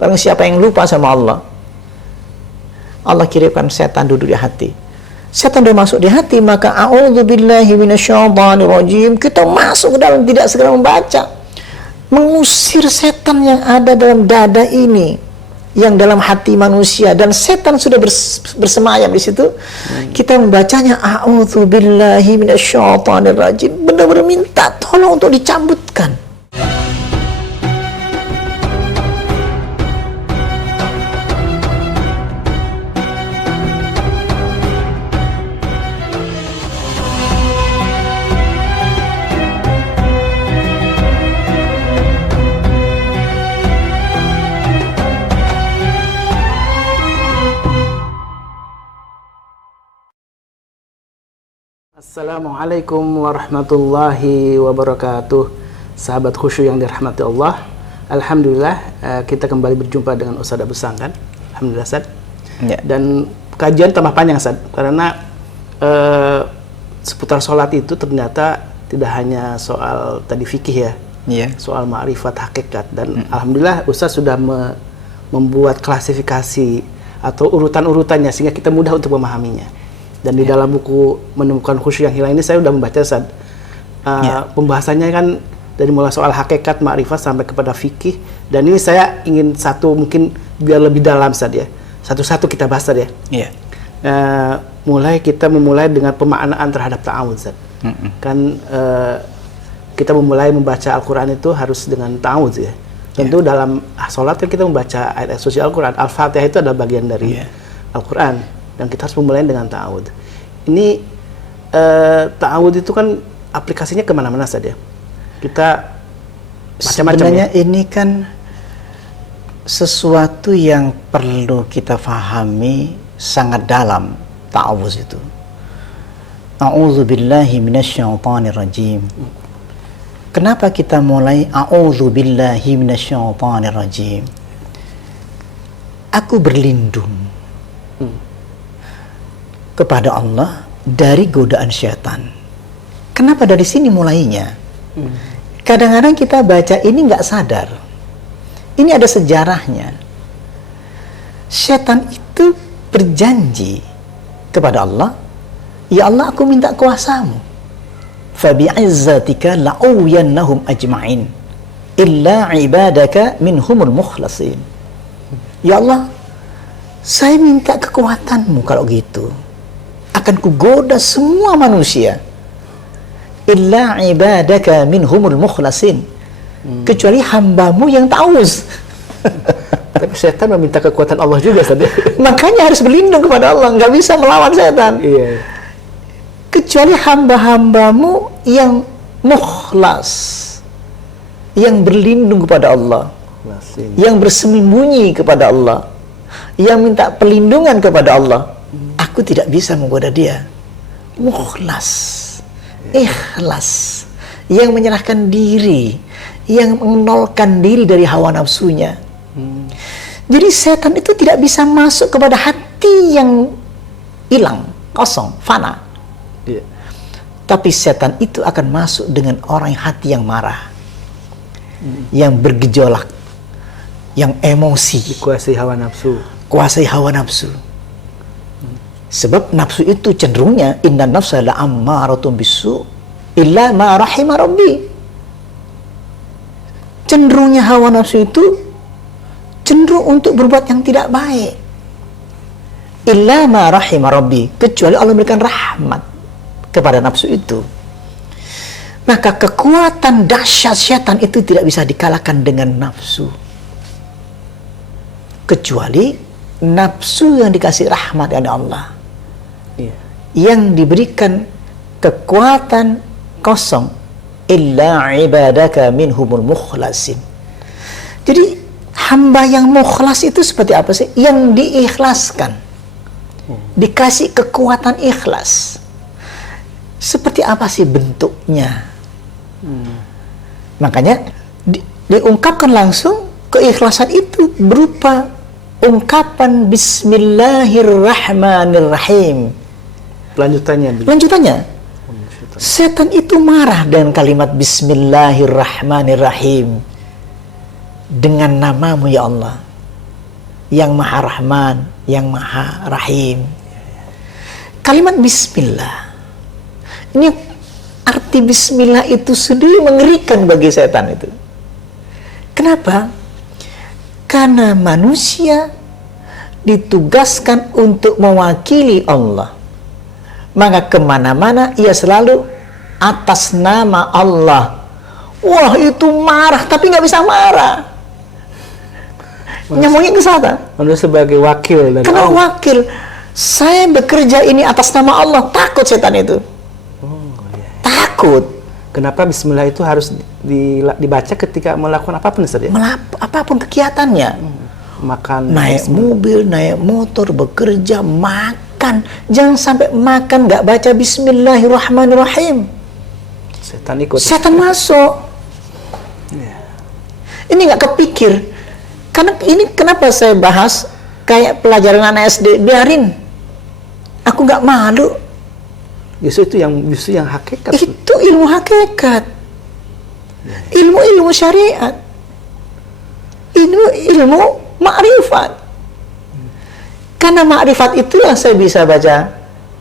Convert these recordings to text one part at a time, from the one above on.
Barang siapa yang lupa sama Allah, Allah kirimkan setan duduk di hati. Setan sudah masuk di hati, maka a'udzubillahi minasyaitonirrajim, kita masuk ke dalam, tidak segera membaca, mengusir setan yang ada dalam dada ini, yang dalam hati manusia, dan setan sudah bersemayam di situ. Kita membacanya a'udzubillahi minasyaitonirrajim, benar-benar minta tolong untuk dicabutkan. Assalamualaikum warahmatullahi wabarakatuh. Sahabat khusyuk yang dirahmati Allah, alhamdulillah kita kembali berjumpa dengan Ustadz Abu Sangkan. Alhamdulillah, Ustadz. Ya. Dan kajian tambah panjang, Ustadz, karena seputar sholat itu ternyata tidak hanya soal tadi fikih ya, soal ma'rifat hakikat. Dan alhamdulillah Ustadz sudah membuat klasifikasi atau urutan-urutannya sehingga kita mudah untuk memahaminya. Dan di dalam buku Menemukan Khusyuk yang Hilang ini saya sudah membaca, Ustadz. Pembahasannya kan dari mulai soal hakikat, ma'rifat sampai kepada fikih. Dan ini saya ingin satu mungkin biar lebih dalam, Ustadz ya. Satu-satu kita bahas, Ustadz ya. Kita memulai dengan pemaknaan terhadap ta'awudz, Ustadz. Kan kita memulai membaca Al-Quran itu harus dengan ta'awudz ya. Tentu dalam sholat kan kita membaca ayat suci Al-Quran. Al-Fatihah itu adalah bagian dari Al-Quran. Dan kita harus memulai dengan ta'awudz. Ini ta'awudz itu kan aplikasinya kemana-mana saja. Kita macam-macam. Sebenarnya ini kan sesuatu yang perlu kita fahami sangat dalam, ta'awudz itu. A'udzubillahi minasyaitonirrajim. Kenapa kita mulai a'udzubillahi minasyaitonirrajim? Aku berlindung kepada Allah dari godaan syaitan. Kenapa dari sini mulainya? Kadang-kadang kita baca ini nggak sadar. Ini ada sejarahnya. Syaitan itu berjanji kepada Allah, ya Allah, aku minta kuasamu. Fabi'izzatika la'uwiyannahum ajma'in illa ibadaka minhumul mukhlasin. Ya Allah, saya minta kekuatanmu kalau gitu. Akan kugoda semua manusia illa ibadaka minhumul mukhlasin, kecuali hambamu yang ta'awuz. Tapi setan meminta kekuatan Allah juga, Ustaz. Makanya harus berlindung kepada Allah, nggak bisa melawan setan. Iya. Kecuali hamba-hambamu yang mukhlas, yang berlindung kepada Allah, yang bersembunyi kepada Allah, yang minta perlindungan kepada Allah. Aku tidak bisa menggoda dia. Mukhlas, ikhlas, yang menyerahkan diri, yang menolkan diri dari hawa nafsunya. Jadi setan itu tidak bisa masuk kepada hati yang hilang, kosong, fana. Tapi setan itu akan masuk dengan orang hati yang marah, yang bergejolak, yang emosi, dikuasai hawa nafsu. Kuasai hawa nafsu. Sebab nafsu itu cenderungnya inna nafsa la'ammaratun bisu illa ma rahima rabbi. Cenderungnya hawa nafsu itu cenderung untuk berbuat yang tidak baik. Illa ma rahima rabbi, kecuali Allah memberikan rahmat kepada nafsu itu. Maka kekuatan dahsyat syaitan itu tidak bisa dikalahkan dengan nafsu. Kecuali nafsu yang dikasih rahmat oleh Allah. Yang diberikan kekuatan kosong, illa ibadaka minhumul mukhlasin. Jadi hamba yang mukhlas itu seperti apa sih? Yang diikhlaskan, dikasih kekuatan ikhlas. Seperti apa sih bentuknya? Makanya diungkapkan langsung keikhlasan itu berupa ungkapan Bismillahirrahmanirrahim. Lanjutannya. Setan itu marah dengan kalimat Bismillahirrahmanirrahim. Dengan namamu ya Allah. yang Maha Rahman, yang Maha Rahim. Kalimat bismillah. Ini arti bismillah itu sendiri mengerikan bagi setan itu. Kenapa? Karena manusia ditugaskan untuk mewakili Allah. Maka kemana-mana ia selalu atas nama Allah. Wah, itu marah tapi nggak bisa marah. Nyambungnya ke sana. Manusia sebagai wakil dari Karena Allah. wakil, saya bekerja ini atas nama Allah, takut setan itu. Takut. Kenapa bismillah itu harus dibaca ketika melakukan apapun, Ustaz ya? Apapun kegiatannya. Makan, Naik mobil, naik motor, bekerja, makan. Jangan sampai makan nggak baca bismillahirrahmanirrahim. setan ikut. Setan masuk. Ini nggak kepikir. Karena ini kenapa saya bahas kayak pelajaran anak SD, biarin. Aku nggak malu. Justru yang hakikat. Itu ilmu hakikat. Ilmu syariat. Ilmu ma'rifat. Karena ma'rifat itulah saya bisa baca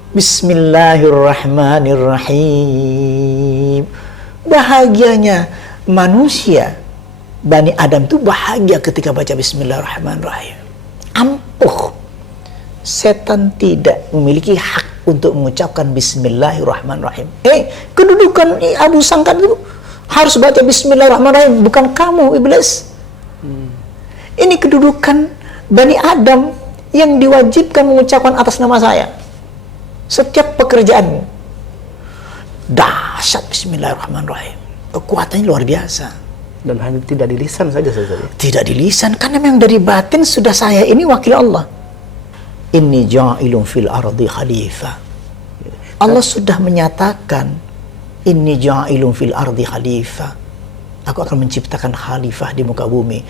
Bismillahirrahmanirrahim. Bahagianya manusia, Bani Adam itu bahagia ketika baca Bismillahirrahmanirrahim. Ampuh. Setan tidak memiliki hak untuk mengucapkan Bismillahirrahmanirrahim. Kedudukan Abu Sangkan itu harus baca Bismillahirrahmanirrahim, bukan kamu, iblis. Ini kedudukan Bani Adam yang diwajibkan mengucapkan atas nama saya. Setiap pekerjaanmu. Dahsyat Bismillahirrahmanirrahim. Kekuatannya luar biasa. Dan hanya tidak di lisan saja. Tidak di lisan, karena memang dari batin sudah saya ini wakil Allah. Inni ja'ilun fil ardi khalifah. Allah sudah menyatakan, inni ja'ilun fil ardi khalifah. Aku akan menciptakan khalifah di muka bumi.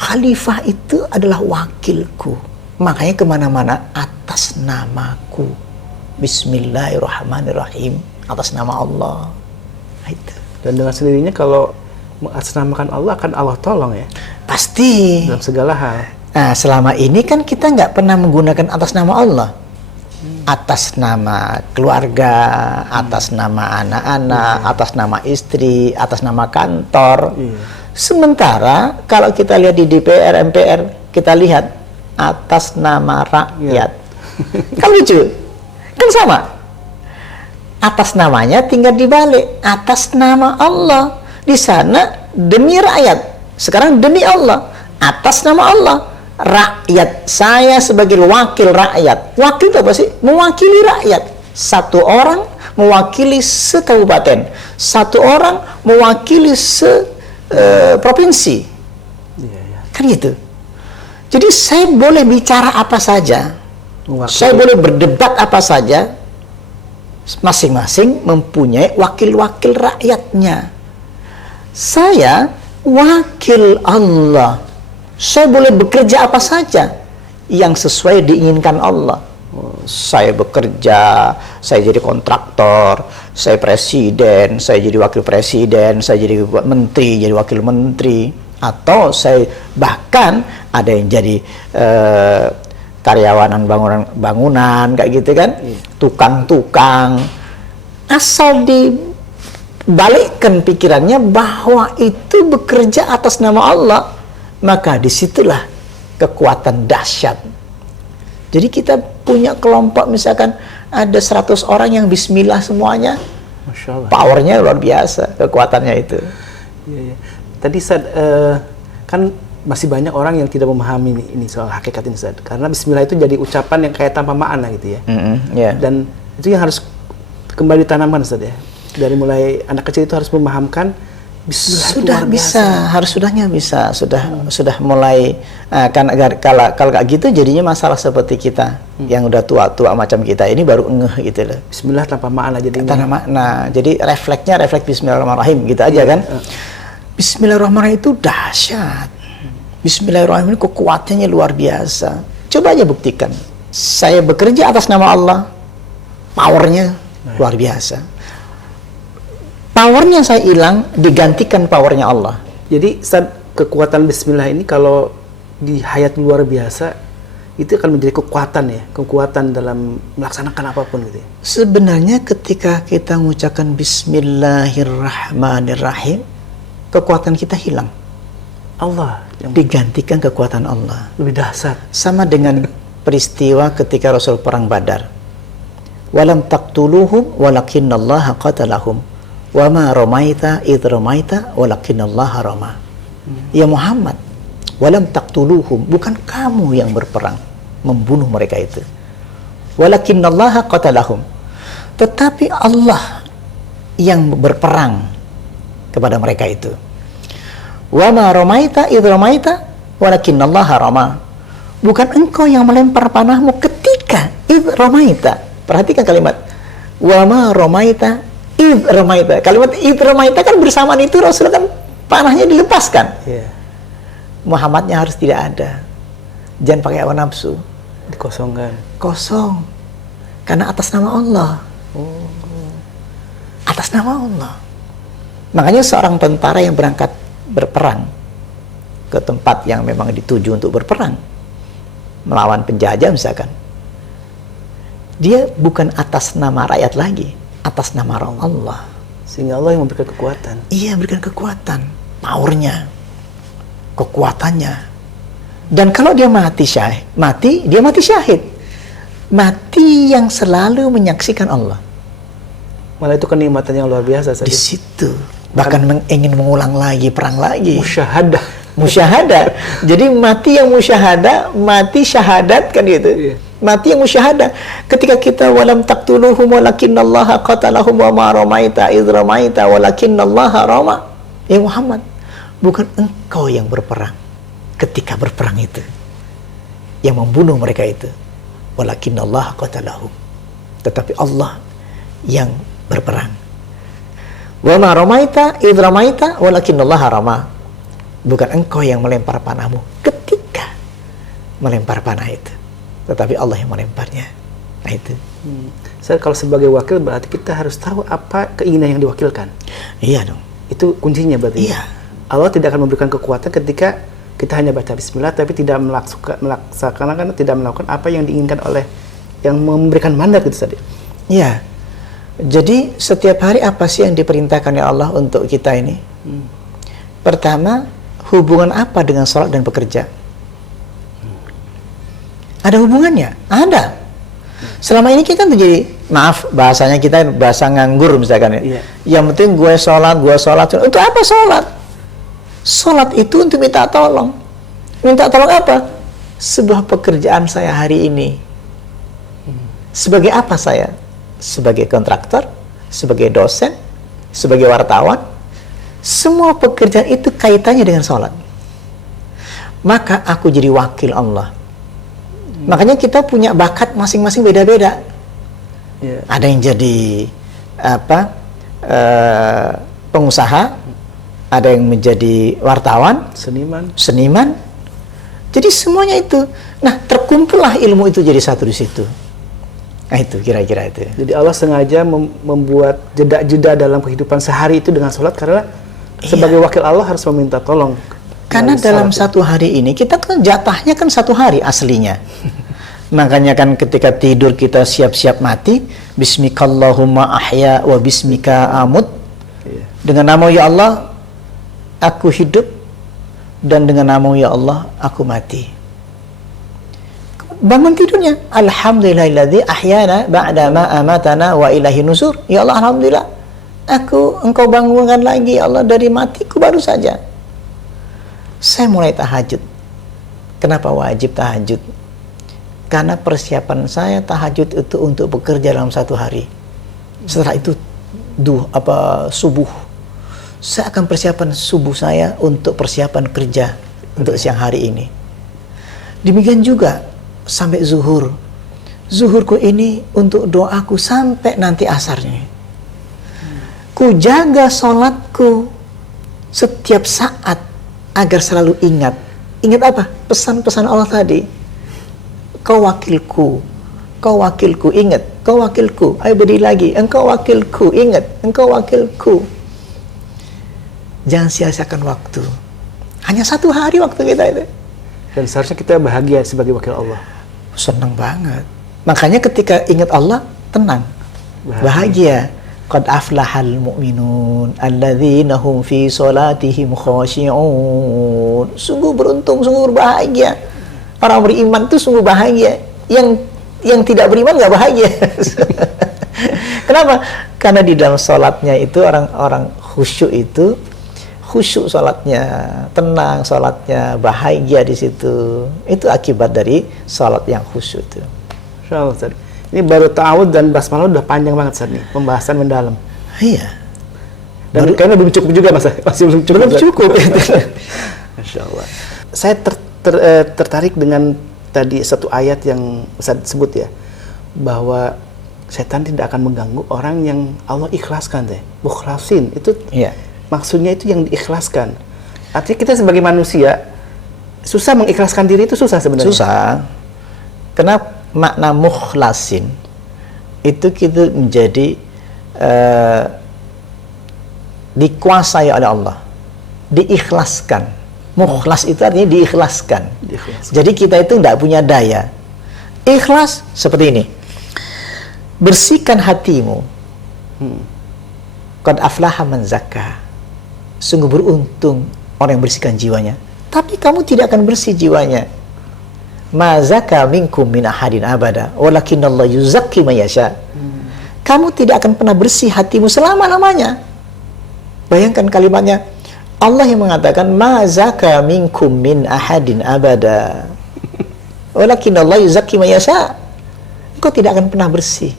Khalifah itu adalah wakilku. Makanya kemana-mana atas namaku. Bismillahirrahmanirrahim. Atas nama Allah. Itu. Dan dengan sendirinya kalau mengatasnamakan Allah, akan Allah tolong ya. Pasti. Dalam segala hal. Nah, selama ini kan kita nggak pernah menggunakan atas nama Allah. Atas nama keluarga, atas nama anak-anak, atas nama istri, atas nama kantor. Sementara kalau kita lihat di DPR, MPR, kita lihat atas nama rakyat. Kan lucu? Kan sama? Atas namanya tinggal dibalik. Atas nama Allah. Di sana demi rakyat. Sekarang demi Allah. Atas nama Allah. Rakyat. Saya sebagai wakil rakyat. Wakil itu apa sih? Mewakili rakyat. Satu orang mewakili sekabupaten. Satu orang mewakili provinsi. Kan gitu. Jadi saya boleh bicara apa saja. Saya boleh berdebat apa saja. Masing-masing mempunyai wakil-wakil rakyatnya. Saya wakil Allah. Saya boleh bekerja apa saja yang sesuai diinginkan Allah. Saya bekerja, saya jadi kontraktor, saya presiden, saya jadi wakil presiden, saya jadi menteri, jadi wakil menteri, atau saya bahkan ada yang jadi karyawanan bangunan kayak gitu kan, tukang-tukang. Asal dibalikkan pikirannya bahwa itu bekerja atas nama Allah, maka disitulah kekuatan dahsyat. Jadi kita punya kelompok misalkan ada 100 orang yang bismillah semuanya. Masya Allah. Powernya luar biasa, kekuatannya itu. Iya. Tadi kan masih banyak orang yang tidak memahami ini soal hakikat ini, Ustaz. Karena bismillah itu jadi ucapan yang kayak tanpa makna gitu ya. Dan itu yang harus kembali ditanamkan, Ustaz ya. Dari mulai anak kecil itu harus memahamkan bismillah sudah bisa, harus sudahnya bisa, sudah mulai kan kalau kayak gitu jadinya masalah seperti kita yang udah tua-tua macam kita ini baru ngeh gitu loh. Bismillah tanpa makna jadi tanpa makna. Jadi refleks bismillahirrahmanirrahim gitu aja kan. Bismillahirrahmanirrahim itu dahsyat. Bismillahirrahmanirrahim kekuatannya luar biasa. Coba aja buktikan. Saya bekerja atas nama Allah, powernya luar biasa. Powernya saya hilang, digantikan powernya Allah. Jadi kekuatan bismillah ini kalau di hayat luar biasa, itu akan menjadi kekuatan dalam melaksanakan apapun gitu ya. Sebenarnya ketika kita mengucapkan Bismillahirrahmanirrahim, kekuatan kita hilang. Allah yang Digantikan kekuatan Allah. lebih dahsyat. Sama dengan peristiwa ketika Rasul perang Badar. Walam taqtuluhum walakinnallaha qatalahum. Wa ma ramaita idh ramaita walakinnallaha rama. Ya Muhammad, walam taqtuluhum, bukan kamu yang berperang membunuh mereka itu. Walakinnallaha qatalahum. Tetapi Allah yang berperang kepada mereka itu. Wa ma ramaita idh ramaita walakinnallaha rama. Bukan engkau yang melempar panahmu ketika idh ramaita. Perhatikan kalimat wa ma ramaita idh ramaita. Kalimat idh ramaita kan bersamaan itu Rasul kan panahnya dilepaskan. Iya. Muhammadnya harus tidak ada. Jangan pakai hawa nafsu. Dikosongkan. Kosong. Karena atas nama Allah. Atas nama Allah. Makanya seorang tentara yang berangkat berperang ke tempat yang memang dituju untuk berperang, melawan penjajah misalkan, dia bukan atas nama rakyat lagi, atas nama Allah. Sehingga Allah yang memberikan kekuatan. Iya, memberikan kekuatan, powernya, kekuatannya. Dan kalau dia mati syahid, dia mati syahid, mati yang selalu menyaksikan Allah. Malah itu kenikmatan yang luar biasa Di situ bahkan ingin mengulang lagi, perang lagi. Musyahadah. Jadi mati yang musyahadah, mati syahadat kan gitu. Iya. Mati yang musyahadah. Ketika kita walam taqtuluhum walakinnallaha qatalahum wa ma ramaita idh ramaita walakinnallaha rama. Ya Muhammad, bukan engkau yang berperang ketika berperang itu, yang membunuh mereka itu. Walakinnallaha qatalahum. Tetapi Allah yang berperang. Wa ma ramaita idh ramaita walakinnallaha rama. Bukan engkau yang melempar panahmu ketika melempar panah itu, tetapi Allah yang melemparnya. Nah itu. Saya kalau sebagai wakil berarti kita harus tahu apa keinginan yang diwakilkan. Iya dong. Itu kuncinya berarti. Iya. Allah tidak akan memberikan kekuatan ketika kita hanya baca bismillah tapi tidak melaksanakan, tidak melakukan apa yang diinginkan oleh yang memberikan mandat itu tadi. Iya. Jadi setiap hari apa sih yang diperintahkan oleh Allah untuk kita ini? Pertama, hubungan apa dengan sholat dan bekerja? Ada hubungannya? Ada. Selama ini kita menjadi, maaf bahasanya kita bahasa nganggur misalkan ya. Iya. Yang penting gue sholat. Untuk apa sholat? Sholat itu untuk minta tolong. Minta tolong apa? Sebuah pekerjaan saya hari ini. Sebagai apa saya? Sebagai kontraktor, sebagai dosen, sebagai wartawan. Semua pekerjaan itu kaitannya dengan sholat. Maka aku jadi wakil Allah. Makanya kita punya bakat masing-masing beda-beda. Yeah. Ada yang jadi pengusaha, ada yang menjadi wartawan, seniman. Jadi semuanya itu. Nah, terkumpullah ilmu itu jadi satu di situ. Nah itu kira-kira itu. Jadi Allah sengaja membuat jeda-jeda dalam kehidupan sehari itu dengan sholat karena sebagai wakil Allah harus meminta tolong. Karena dalam satu hari ini kita kan jatahnya kan satu hari aslinya. Makanya kan ketika tidur kita siap-siap mati, Bismikallahumma ahya wa bismika amut. Dengan nama ya Allah aku hidup dan dengan nama ya Allah aku mati. Bangun tidurnya, alhamdulillahilladzi ahyana ba'da ma amatana wa ilahi nusur. Ya Allah, alhamdulillah engkau bangunkan lagi ya Allah dari matiku baru saja. Saya mulai tahajud. Kenapa wajib tahajud? Karena persiapan saya tahajud itu untuk bekerja dalam satu hari. Setelah itu subuh. Saya akan persiapan subuh saya untuk persiapan kerja untuk siang hari ini. Demikian juga sampai zuhur. Zuhurku ini untuk doaku sampai nanti asarnya. Ku jaga sholatku setiap saat agar selalu ingat. Ingat apa? Pesan-pesan Allah tadi. Kau wakilku, ingat. Kau wakilku, ayo berdiri lagi. Engkau wakilku, ingat. Engkau wakilku. Jangan sia-siakan waktu. Hanya satu hari waktu kita itu. Dan seharusnya kita bahagia sebagai wakil Allah. Senang banget. Makanya ketika ingat Allah, tenang, bahagia. Qad aflahal mu'minun alladzina hum fi salatihim khashi'un. Sungguh beruntung, sungguh berbahagia. Orang beriman itu sungguh bahagia. Yang tidak beriman nggak bahagia. Kenapa? Karena di dalam sholatnya itu orang-orang khusyuk itu, khusyuk sholatnya, tenang sholatnya, bahagia di situ. Itu akibat dari sholat yang khusyuk itu. Insya Allah, Ustaz. Ini baru ta'awud dan basmalah udah panjang banget, Ustaz, nih. Pembahasan mendalam. Iya. Dan kayaknya belum cukup juga, Mas. Masih belum cukup. Belum cukup. Masya Allah. Saya tertarik dengan tadi satu ayat yang Ustaz sebut ya, bahwa setan tidak akan mengganggu orang yang Allah ikhlaskan, mukhlasin. Itu Iya. maksudnya itu yang diikhlaskan. Artinya kita sebagai manusia susah mengikhlaskan diri, itu susah sebenarnya. Susah. Kenapa? Makna mukhlasin itu kita menjadi dikuasai oleh Allah, diikhlaskan. Mukhlas itu artinya diikhlaskan. Jadi kita itu tidak punya daya. Ikhlas seperti ini. Bersihkan hatimu. Qad aflaha man zakka. Sungguh beruntung orang yang bersihkan jiwanya. Tapi kamu tidak akan bersih jiwanya. Ma zaka minkum min ahadin abada walakinallahu yuzakki man yasha. Kamu tidak akan pernah bersih hatimu selama-lamanya. Bayangkan kalimatnya, Allah yang mengatakan ma zaka minkum min ahadin abada walakinallahu yuzakki man yasha. Engkau tidak akan pernah bersih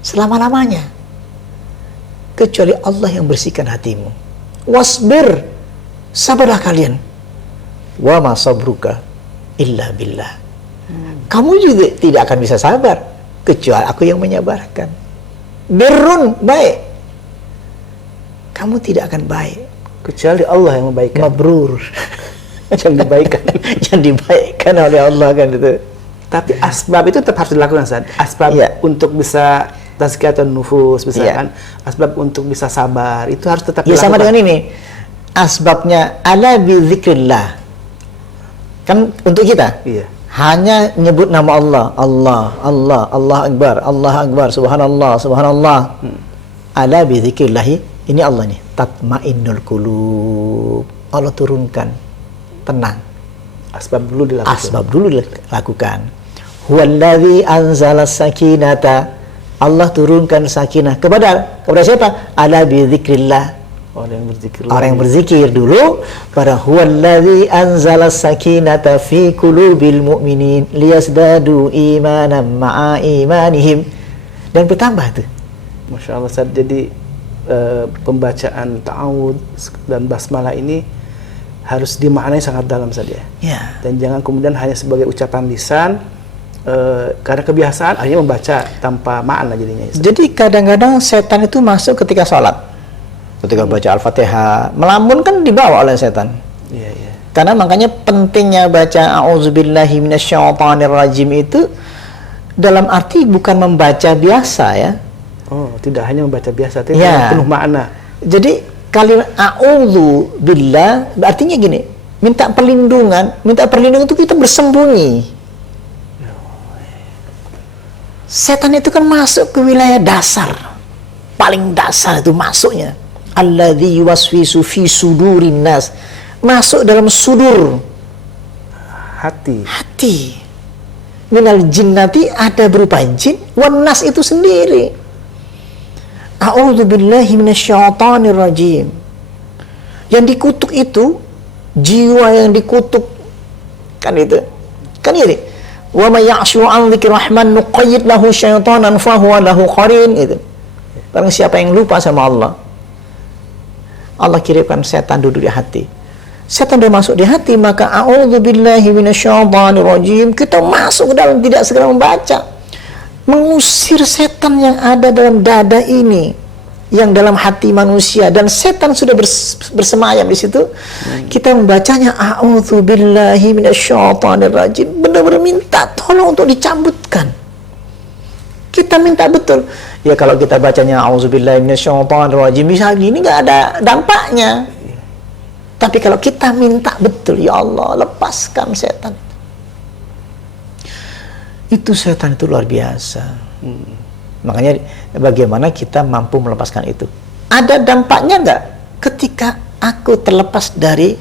selama-lamanya kecuali Allah yang bersihkan hatimu. Wasbir, sabarlah kalian. Wa ma sabruka illa billah. Kamu juga tidak akan bisa sabar kecuali aku yang menyabarkan. Birrun, baik. Kamu tidak akan baik kecuali Allah yang membaikkan. Mabrur. Yang dibaikkan. Yang dibaikkan oleh Allah kan itu. Tapi asbab itu tetap harus dilakukan, Ustaz. Asbab untuk bisa tazkiyatun nufus, misalkan asbab untuk bisa sabar, itu harus tetap dilakukan. Sama dengan ini. Asbabnya ala bi dzikrillah. Kan untuk kita hanya nyebut nama Allah Akbar, subhanallah. Ala bi dzikrillah, ini Allah nih, tatmainnul qulub. Allah turunkan tenang. Asbab dulu dilakukan. Huwallazi anzala sakinata. Allah turunkan sakinah kepada siapa? Ala bi dzikrillah. Orang yang berzikir dulu. Pada huwallazi anzala sakinata fi qulubil mu'minin liyasdadu imanan ma'a imanihim. Dan bertambah tuh. Masya Allah, Ustaz. Jadi pembacaan ta'awud dan basmalah ini harus dimaknai sangat dalam saja. Ya. Dan jangan kemudian hanya sebagai ucapan lisan, karena kebiasaan akhirnya membaca tanpa makna jadinya. Jadi kadang-kadang setan itu masuk ketika sholat. Ketika baca Al-Fatihah, melamun kan dibawa oleh setan. Karena makanya pentingnya baca a'udzubillahi minasyaitonirrajim itu dalam arti bukan membaca biasa ya. Oh, tidak hanya membaca biasa, tapi penuh makna. Jadi kalimat a'udzubillah artinya gini, minta perlindungan itu kita bersembunyi. Setan itu kan masuk ke wilayah dasar. Paling dasar itu masuknya. Alladzi yuwaswisu fi sudurin nas. Masuk dalam sudur hati. Minal jinnati, ada berupa jin, wan nas itu sendiri. A'udzubillahi minasyaitonir rajim. Yang dikutuk itu jiwa yang dikutuk kan itu. Kan ini. Wa may ya'shu 'an dzikri rahman nuqayyid lahu syaitanan fa huwa lahu qarin itu. Barang siapa yang lupa sama Allah kirimkan setan duduk di hati. Setan sudah masuk di hati, maka a'udzubillahi minasyaitonirrajim, kita masuk ke dalam, tidak segera membaca, mengusir setan yang ada dalam dada ini, yang dalam hati manusia, dan setan sudah bersemayam di situ. Kita membacanya a'udzubillahi minasyaitonirrajim, benar-benar minta tolong untuk dicabutkan. Kita minta betul. Ya kalau kita bacanya auzubillahi minasyaitonirrajim bisa gini, nggak ada dampaknya. Tapi kalau kita minta betul, ya Allah, lepaskan setan. Itu setan itu luar biasa. Makanya bagaimana kita mampu melepaskan itu? Ada dampaknya nggak ketika aku terlepas dari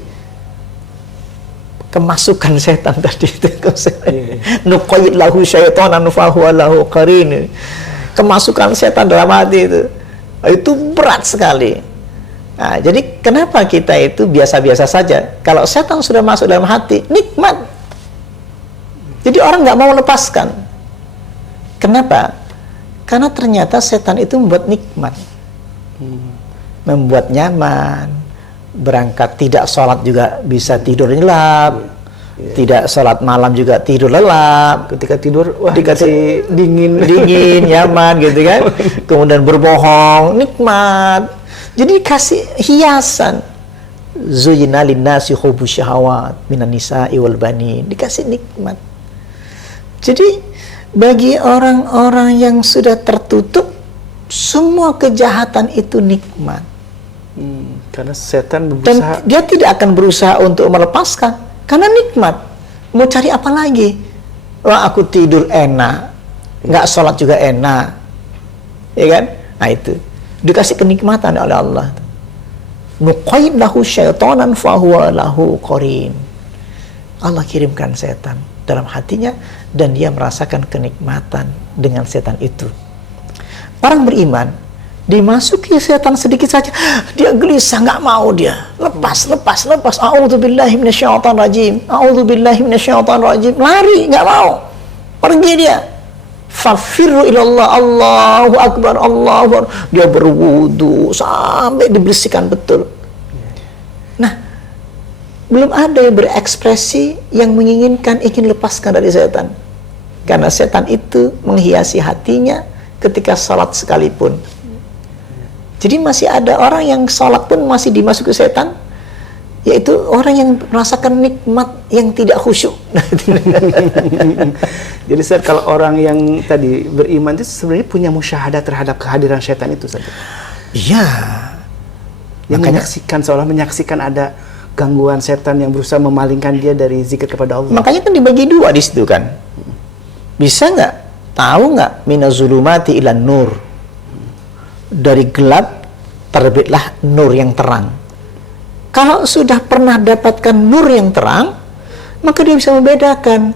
kemasukan setan tadi itu? Nuqayyid lahu syaitanan fahuwa lahu qarin. Kemasukan setan dalam hati itu berat sekali. Nah, jadi kenapa kita itu biasa-biasa saja? Kalau setan sudah masuk dalam hati, nikmat. Jadi orang nggak mau lepaskan. Kenapa? Karena ternyata setan itu membuat nikmat, membuat nyaman. Berangkat tidak sholat juga bisa tidur lelap, tidak sholat malam juga tidur lelap. Ketika tidur, wah, dikasih dingin, nyaman gitu kan. Kemudian berbohong, nikmat. Jadi kasih hiasan. Zuyyina linnasi hubbus syahawat minan nisa'i wal banin. Dikasih nikmat. Jadi bagi orang-orang yang sudah tertutup, semua kejahatan itu nikmat. Karena setan berusaha. Dan dia tidak akan berusaha untuk melepaskan, karena nikmat. Mau cari apa lagi? Wah, aku tidur enak, nggak sholat juga enak, ya kan? Nah itu dikasih kenikmatan oleh Allah. Nuqayyid lahu syaitanan fahuwa lahu qarin. Allah kirimkan setan dalam hatinya dan dia merasakan kenikmatan dengan setan itu. Orang beriman dimasuki setan sedikit saja, dia gelisah, nggak mau dia. Lepas. A'udzubillahi minasyaitonir rajim. A'udzubillahi minasyaitonir rajim. Lari, nggak mau. Pergi dia. Fafirru ilallah, Allahu Akbar, Allahu Akbar. Dia berwudu sampai dibersihkan betul. Nah, belum ada yang berekspresi yang menginginkan ingin lepaskan dari setan. Karena setan itu menghiasi hatinya ketika salat sekalipun. Jadi masih ada orang yang salat pun masih dimasuki setan, yaitu orang yang merasakan nikmat yang tidak khusyuk. Jadi Ustaz, kalau orang yang tadi beriman itu sebenarnya punya musyahadah terhadap kehadiran setan itu saja. Iya. Yang menyaksikan, seolah menyaksikan ada gangguan setan yang berusaha memalingkan dia dari zikir kepada Allah. Makanya kan dibagi dua di situ kan. Bisa nggak? Tahu nggak? Minazulumati ilan nur. Dari gelap terbitlah nur yang terang. Kalau sudah pernah dapatkan nur yang terang, maka dia bisa membedakan.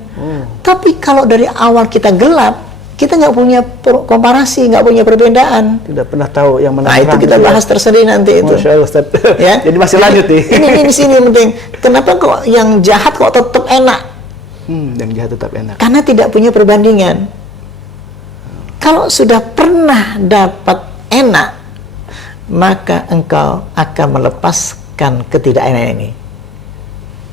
Tapi kalau dari awal kita gelap, kita nggak punya komparasi, nggak punya perbedaan. Tidak pernah tahu yang mana. Nah itu kita bahas tersendiri nanti itu. Masya Allah, Ustaz. Ya? Jadi masih lanjut nih. Ini di sini yang penting. Kenapa kok yang jahat kok tetap enak? Yang jahat tetap enak. Karena tidak punya perbandingan. Kalau sudah pernah dapat enak, maka engkau akan melepaskan ketidakenakan ini.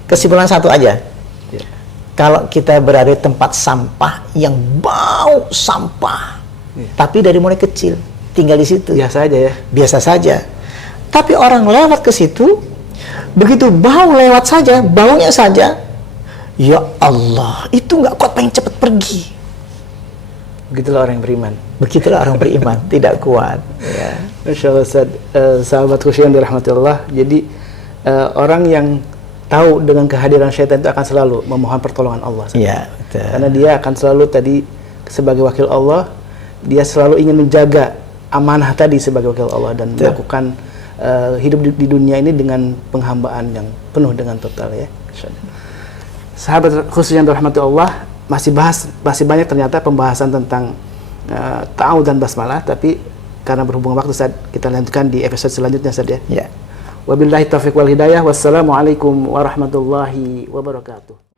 Kesimpulan satu aja. Ya. Kalau kita berada di tempat sampah yang bau sampah, tapi dari mulai kecil tinggal di situ. Biasa aja ya. Biasa saja. Tapi orang lewat ke situ, begitu bau lewat saja, baunya saja, ya Allah, itu nggak kuat, pengen cepat pergi. Begitulah orang yang beriman. Begitulah orang beriman, tidak kuat. Ya. Masya Allah, Ustaz. Sahabat khusyuk yang dirahmati Allah. Jadi orang yang tahu dengan kehadiran syaitan itu akan selalu memohon pertolongan Allah. Ya, betul. Karena dia akan selalu tadi sebagai wakil Allah, dia selalu ingin menjaga amanah tadi sebagai wakil Allah dan melakukan hidup di dunia ini dengan penghambaan yang penuh dengan total ya. Sahabat khusus yang dirahmati Allah, masih banyak ternyata pembahasan tentang ta'awudz dan basmalah, tapi karena berhubung waktu Ustaz, kita lanjutkan di episode selanjutnya Ustaz ya. Ya. Wabillahi taufiq wal hidayah. Wassalamualaikum warahmatullahi wabarakatuh.